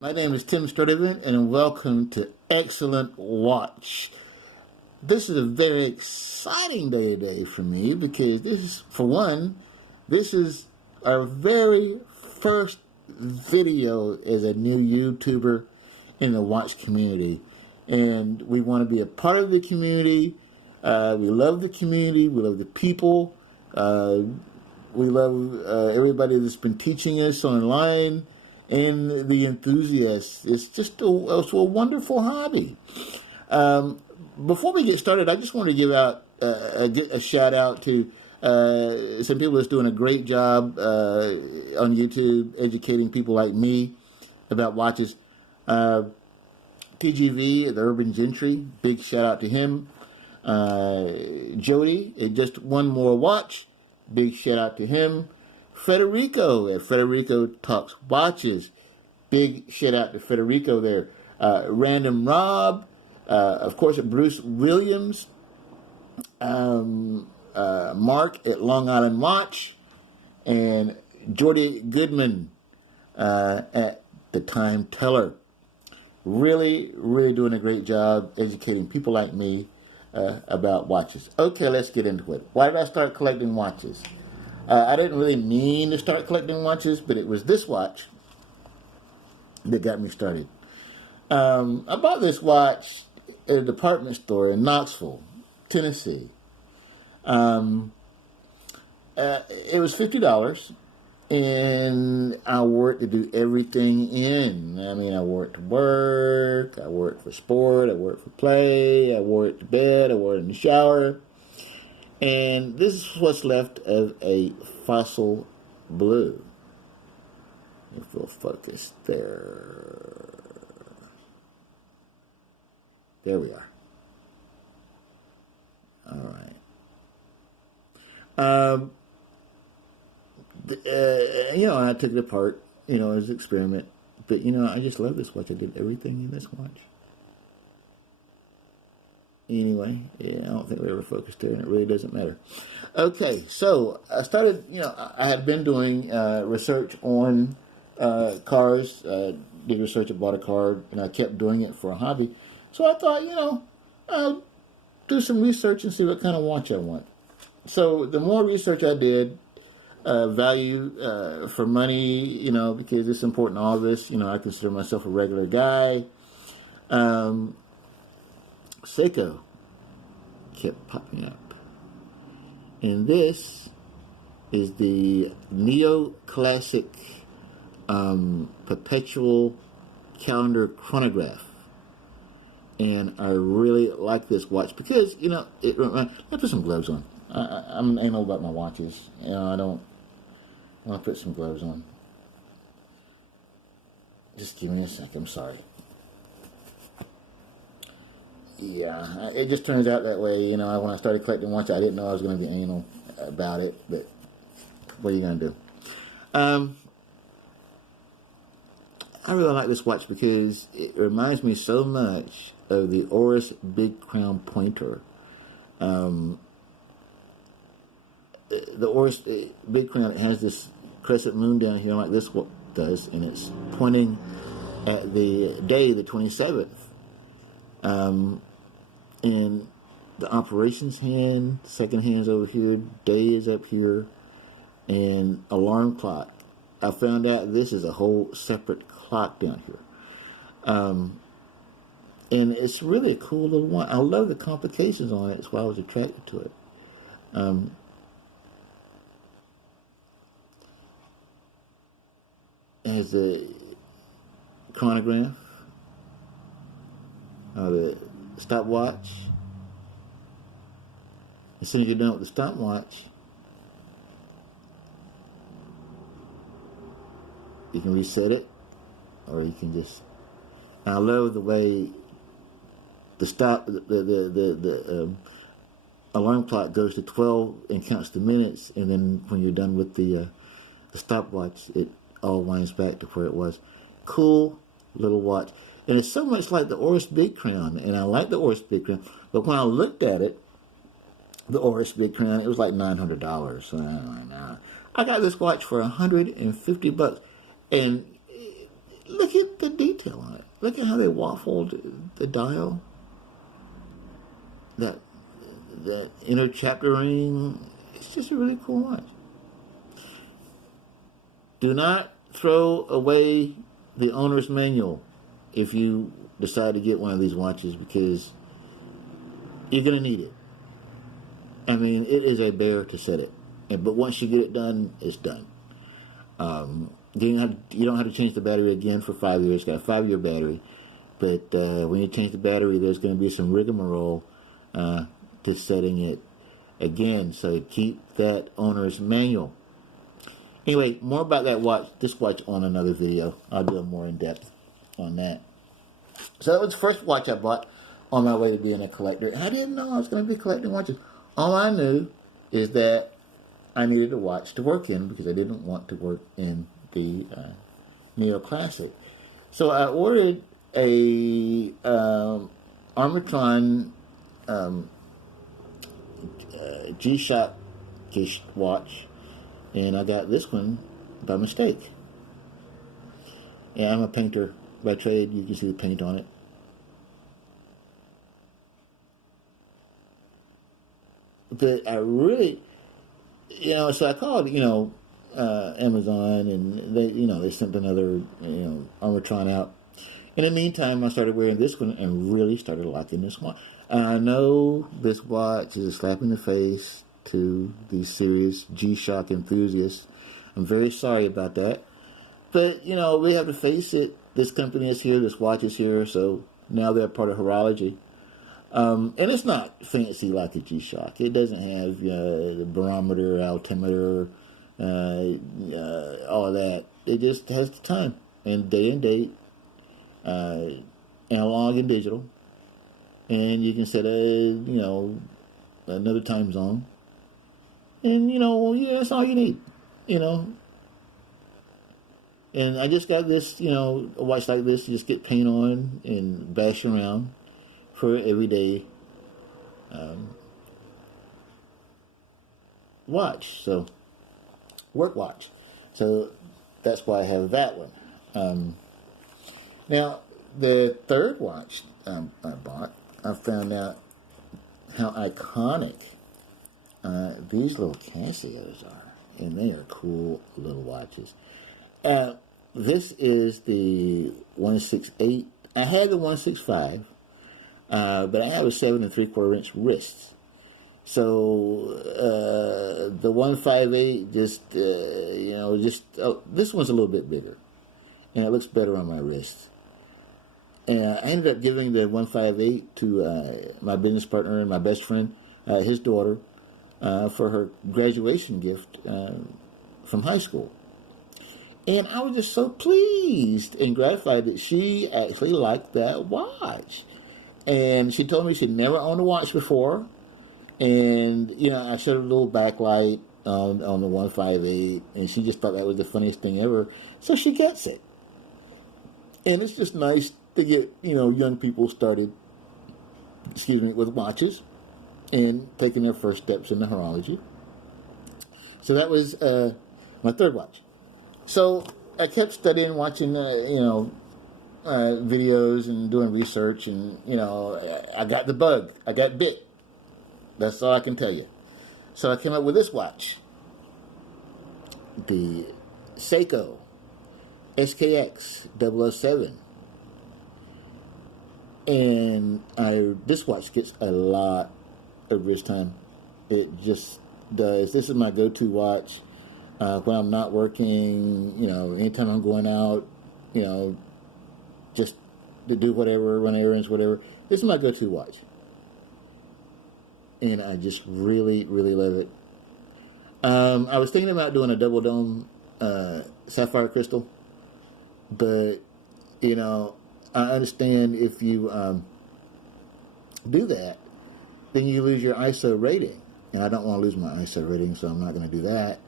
My name is Tim Sturdivant, and welcome to Excellent Watch. This is a very exciting day today for me because this is our very first video as a new YouTuber in the watch community. And we want to be a part of the community. We love the community. We love the people. We love everybody that's been teaching us online and the enthusiasts. It's just a wonderful hobby. Before we get started, I just want to give out a shout out to some people that's doing a great job on YouTube educating people like me about watches. TGV, the Urban Gentry, big shout out to him. Jody, just one more watch, big shout out to him. Federico at Federico Talks Watches, big shout out to Federico there. Random Rob, of course, Bruce Williams, Mark at Long Island Watch, and Jordy Goodman at The Time Teller. Really doing a great job educating people like me about watches. Okay, let's get into it. Why did I start collecting watches? I didn't really mean to start collecting watches, but it was this watch that got me started. I bought this watch at a department store in Knoxville, Tennessee. It was $50, and I wore it to do everything in. I mean, I wore it to work, I wore it for sport, I wore it for play, I wore it to bed, I wore it in the shower. And this is what's left of a fossil blue. If we'll focus there. There we are. All right. I took it apart, as an experiment. But, I just love this watch. I did everything in this watch. Anyway, I don't think we ever focused there, and it really doesn't matter. Okay, so I started, I had been doing research on cars, did research, I bought a car, and I kept doing it for a hobby. So I thought, I'll do some research and see what kind of watch I want. So the more research I did, value for money, because it's important, all this, I consider myself a regular guy. Seiko kept popping up. And this is the Neo-Classic Perpetual Calendar Chronograph. And I really like this watch because, I put some gloves on. I'm anal about my watches. I don't want to put some gloves on. Just give me a sec, I'm sorry. Yeah, it just turns out that way. When I started collecting watches, I didn't know I was going to be anal about it, but what are you going to do? I really like this watch because it reminds me so much of the Oris Big Crown Pointer. The Oris Big Crown, it has this crescent moon down here like this one does, and it's pointing at the day, the 27th. And the operations hand, second hand's over here, day is up here, and alarm clock. I found out this is a whole separate clock down here. And it's really a cool little one. I love the complications on it. That's why I was attracted to it. It has a chronograph, the stopwatch. As soon as you're done with the stopwatch, you can reset it, or you can just. And I love the way the alarm clock goes to 12 and counts the minutes, and then when you're done with the stopwatch, it all winds back to where it was. Cool little watch. And it's so much like the Oris Big Crown, and I like the Oris Big Crown, but when I looked at it, the Oris Big Crown, it was like $900. So I got this watch for $150, and look at the detail on it. Look at how they waffled the dial. That the inner chapter ring. It's just a really cool watch. Do not throw away the owner's manual if you decide to get one of these watches, because you're going to need it. I mean, it is a bear to set it. But once you get it done, it's done. You don't have to change the battery again for 5 years. It's got a 5-year battery. But when you change the battery, there's going to be some rigmarole to setting it again. So keep that owner's manual. Anyway, more about this watch on another video. I'll do a more in-depth on that. So that was the first watch I bought on my way to being a collector. I didn't know I was going to be collecting watches. All I knew is that I needed a watch to work in because I didn't want to work in the neoclassic. So I ordered a Armatron G-Shock watch, and I got this one by mistake. Yeah, I'm a painter by trade. You can see the paint on it. But I really, so I called, Amazon, and they sent another, Armatron out. In the meantime, I started wearing this one and really started liking this one. I know this watch is a slap in the face to these serious G-Shock enthusiasts. I'm very sorry about that. But, we have to face it. This company is here, this watch is here, so now they're part of horology. And it's not fancy like a G-Shock. It doesn't have the barometer, altimeter, all of that. It just has the time and day and date, analog and digital. And you can set another time zone. And, that's all you need, And I just got this, a watch like this, you just get paint on and bash around for everyday watch. So, work watch. So, that's why I have that one. Now, the third watch I bought, I found out how iconic these little Casios are. And they are cool little watches. This is the 168. I had the 165. But I have a 7 3/4 inch wrist. So, the 158 this one's a little bit bigger. And it looks better on my wrist. And I ended up giving the 158 to my business partner and my best friend, his daughter, for her graduation gift from high school. And I was just so pleased and gratified that she actually liked that watch. And she told me she'd never owned a watch before. And, I showed her a little backlight on the 158. And she just thought that was the funniest thing ever. So she gets it. And it's just nice to get, young people started, with watches. And taking their first steps in the horology. So that was my third watch. So I kept studying, watching, videos and doing research, and I got the bug. I got bit. That's all I can tell you. So I came up with this watch, the Seiko SKX 007, and this watch gets a lot of wrist time. It just does. This is my go-to watch when I'm not working. Anytime I'm going out, just to do whatever, run errands, whatever. This is my go-to watch. And I just really, really love it. I was thinking about doing a double dome sapphire crystal. But, I understand if you do that, then you lose your ISO rating. And I don't want to lose my ISO rating, so I'm not going to do that.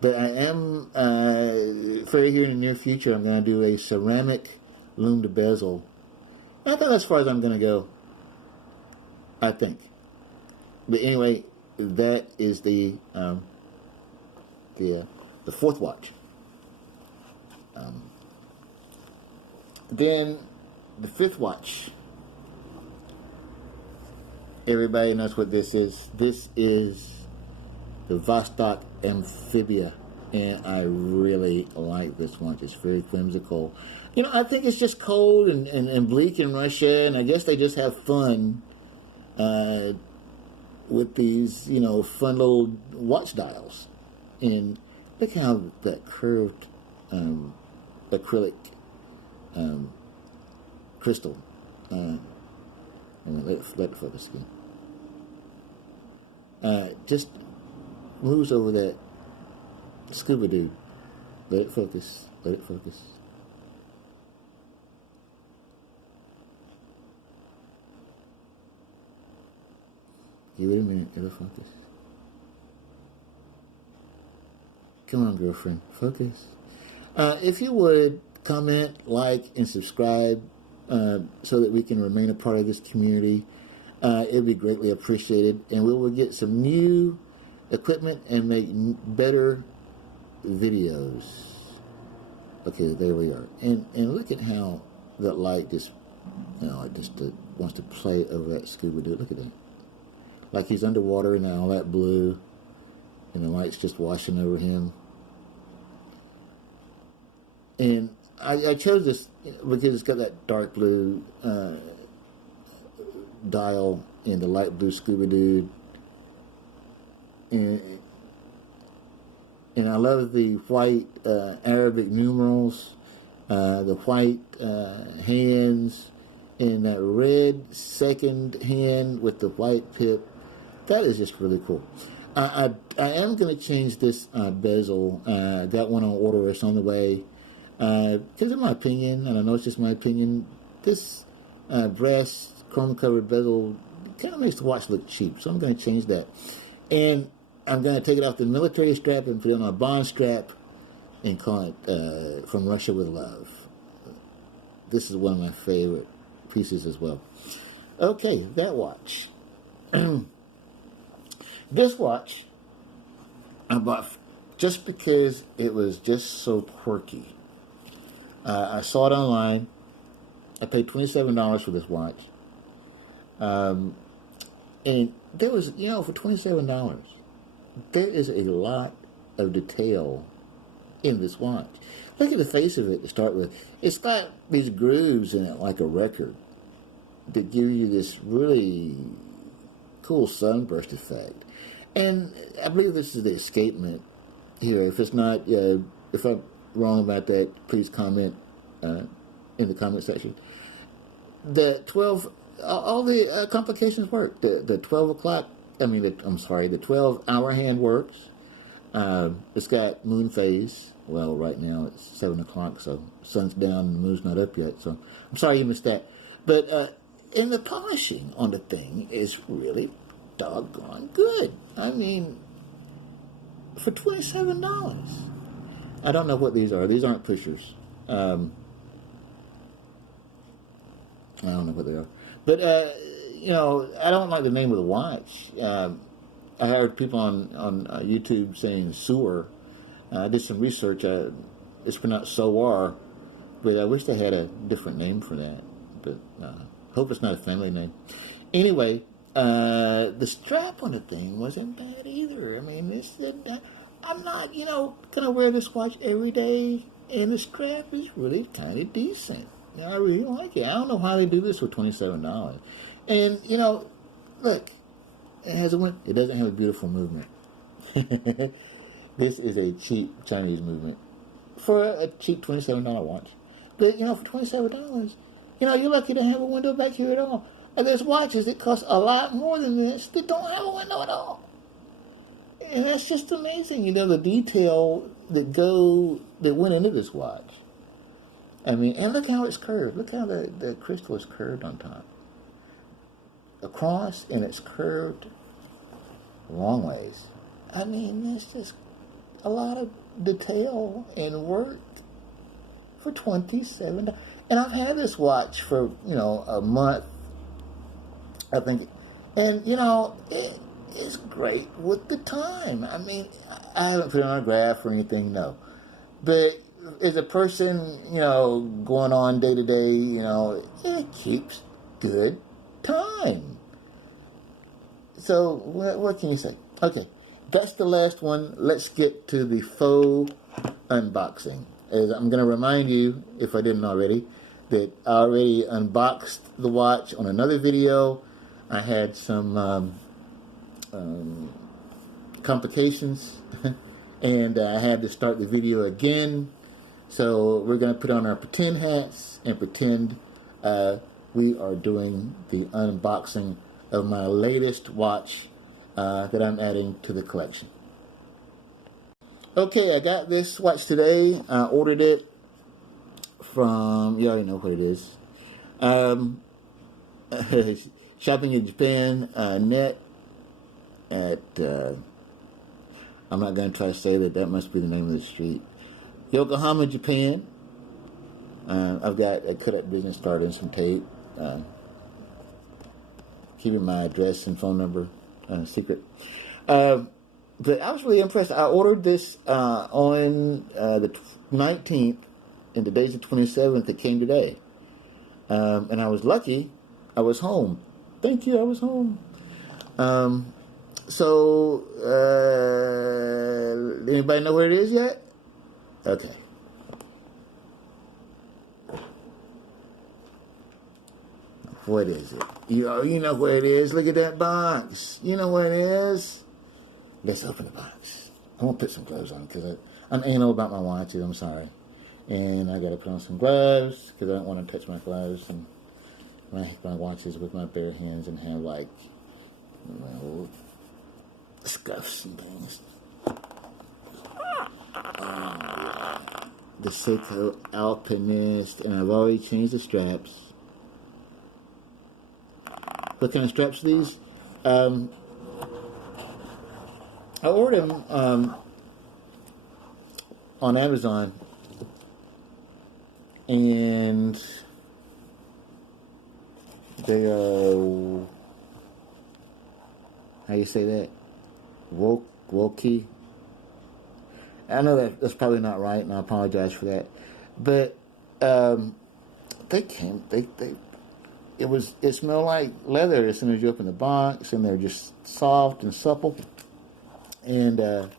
But I am, for here in the near future, I'm going to do a ceramic loomed bezel. I think that's as far as I'm going to go. I think. But anyway, that is the fourth watch. Then the fifth watch. Everybody knows what this is. This is the Vostok Amphibia, and I really like this watch. It's very whimsical. You know, I think it's just cold and bleak in Russia, and I guess they just have fun with these, you know, fun little watch dials. And look how that curved acrylic crystal. And let it focus again. Just moves over that scuba dude. Let it focus. Let it focus. Give it a minute. It'll focus. Come on, girlfriend. Focus. If you would comment, like, and subscribe so that we can remain a part of this community, it would be greatly appreciated. And we will get some new equipment and make better videos. Okay, there we are. And look at how that light just, you know, it just wants to play over that scuba dude. Look at that. Like he's underwater and all that blue, and the light's just washing over him. And I chose this because it's got that dark blue dial and the light blue scuba dude. And I love the white Arabic numerals, the white hands, and that red second hand with the white pip. That is just really cool. I am going to change this bezel. I got one on order. It's on the way. Because in my opinion, and I know it's just my opinion, this brass chrome-covered bezel kind of makes the watch look cheap. So I'm going to change that. And I'm going to take it off the military strap and put it on a Bond strap and call it From Russia with Love. This is one of my favorite pieces as well. Okay, that watch. This watch I bought just because it was just so quirky. I saw it online. I paid $27 for this watch. And there was, you know, for $27, there is a lot of detail in this watch. Look at the face of it to start with. It's got these grooves in it like a record that give you this really cool sunburst effect. And I believe this is the escapement here. If it's not, if I'm wrong about that, please comment in the comment section. The 12, all the complications work. The 12 o'clock, the 12-hour hand works. It's got moon phase. Well, right now it's 7 o'clock, so sun's down and the moon's not up yet. So I'm sorry you missed that. But and the polishing on the thing is really doggone good. I mean, for $27. I don't know what these are. These aren't pushers. I don't know what they are. But, you know, I don't like the name of the watch. I heard people on YouTube saying sewer. I did some research. It's pronounced Sowar, but I wish they had a different name for that. But hope it's not a family name. Anyway, the strap on the thing wasn't bad either. I mean, I'm not, you know, gonna wear this watch every day, and the strap is really kind of decent. You know, I really like it. I don't know how they do this with $27. And you know, look, it doesn't have a beautiful movement. This is a cheap Chinese movement for a cheap $27 watch. But you know, for $27, you know, you're lucky to have a window back here at all. And there's watches that cost a lot more than this that don't have a window at all. And that's just amazing, you know, the detail that went into this watch. I mean, and look how it's curved. Look how the crystal is curved on top. Across, and it's curved long ways. I mean, there's just a lot of detail and work for $27. And I've had this watch for, you know, a month, I think. And, you know, it is great with the time. I mean, I haven't put it on a graph or anything, no. But as a person, you know, going on day to day, you know, it keeps good time. So what can you say? Okay, that's the last one. Let's get to the faux unboxing. As I'm going to remind you, if I didn't already, that I already unboxed the watch on another video. I had some complications and I had to start the video again. So we're going to put on our pretend hats and pretend we are doing the unboxing of my latest watch that I'm adding to the collection. Okay, I got this watch today. I ordered it from, you already know what it is. Shopping in Japan net at, I'm not going to try to say that must be the name of the street. Yokohama, Japan. I've got a cut-up business card and some tape. Keeping my address and phone number secret. But I was really impressed. I ordered this on the 19th, and today's the 27th. It came today. And I was lucky. I was home. Thank you, I was home. So, anybody know where it is yet? Okay. What is it? You know where it is. Look at that box. You know where it is. Let's open the box. I'm going to put some gloves on because I'm anal about my watches. I'm sorry. And I got to put on some gloves because I don't want to touch my gloves and my watches with my bare hands and have like, you know, scuffs and things. The Seiko Alpinist, and I've already changed the straps. What kind of straps are these? I ordered them on Amazon, and they are, how you say that? Wokey. I know that's probably not right, and I apologize for that. But it smelled like leather as soon as you open the box, and they're just soft and supple. And there's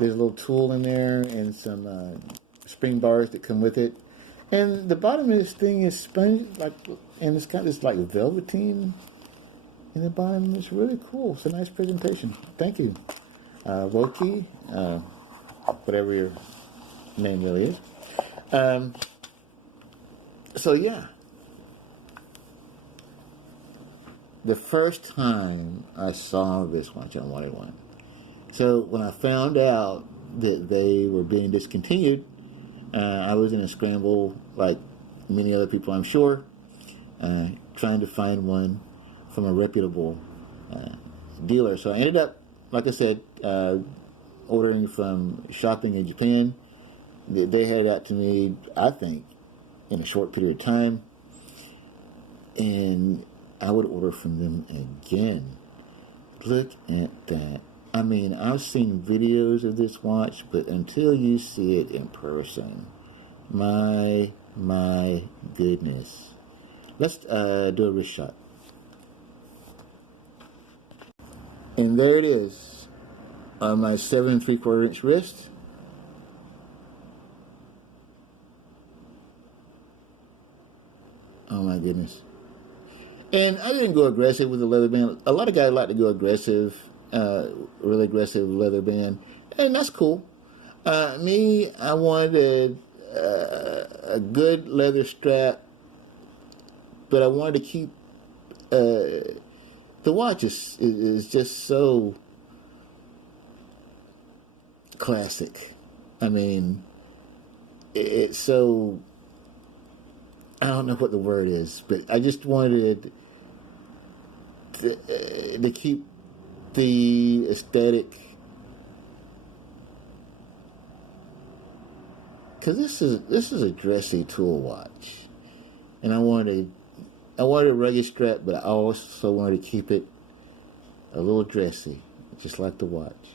a little tool in there and some spring bars that come with it. And the bottom of this thing is sponge, and it's got this like velveteen in the bottom. It's really cool. It's a nice presentation. Thank you, Wokey, whatever your name really is. So yeah, the first time I saw this watch, I wanted one. So when I found out that they were being discontinued, I was in a scramble, like many other people, I'm sure, trying to find one from a reputable dealer. So I ended up, like I said, ordering from Shopping in Japan. They had it out to me, I think, in a short period of time. And I would order from them again. Look at that. I mean, I've seen videos of this watch, but until you see it in person, my goodness. Let's do a wrist shot. And there it is on my 7 3/4 inch wrist. Oh my goodness. And I didn't go aggressive with the leather band. A lot of guys like to go aggressive, really aggressive leather band, and that's cool. Me, I wanted a good leather strap, but I wanted to keep, the watch is just so classic. I mean, it's so, I don't know what the word is, but I just wanted to keep the aesthetic, because this is a dressy tool watch, and I wanted a rugged strap, but I also wanted to keep it a little dressy, just like the watch.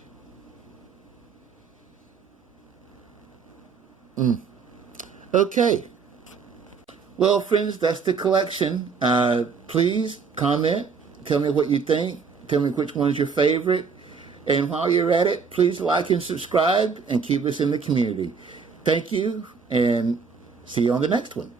Okay. Well, friends, that's the collection. Please comment. Tell me what you think. Tell me which one is your favorite. And while you're at it, please like and subscribe and keep us in the community. Thank you, and see you on the next one.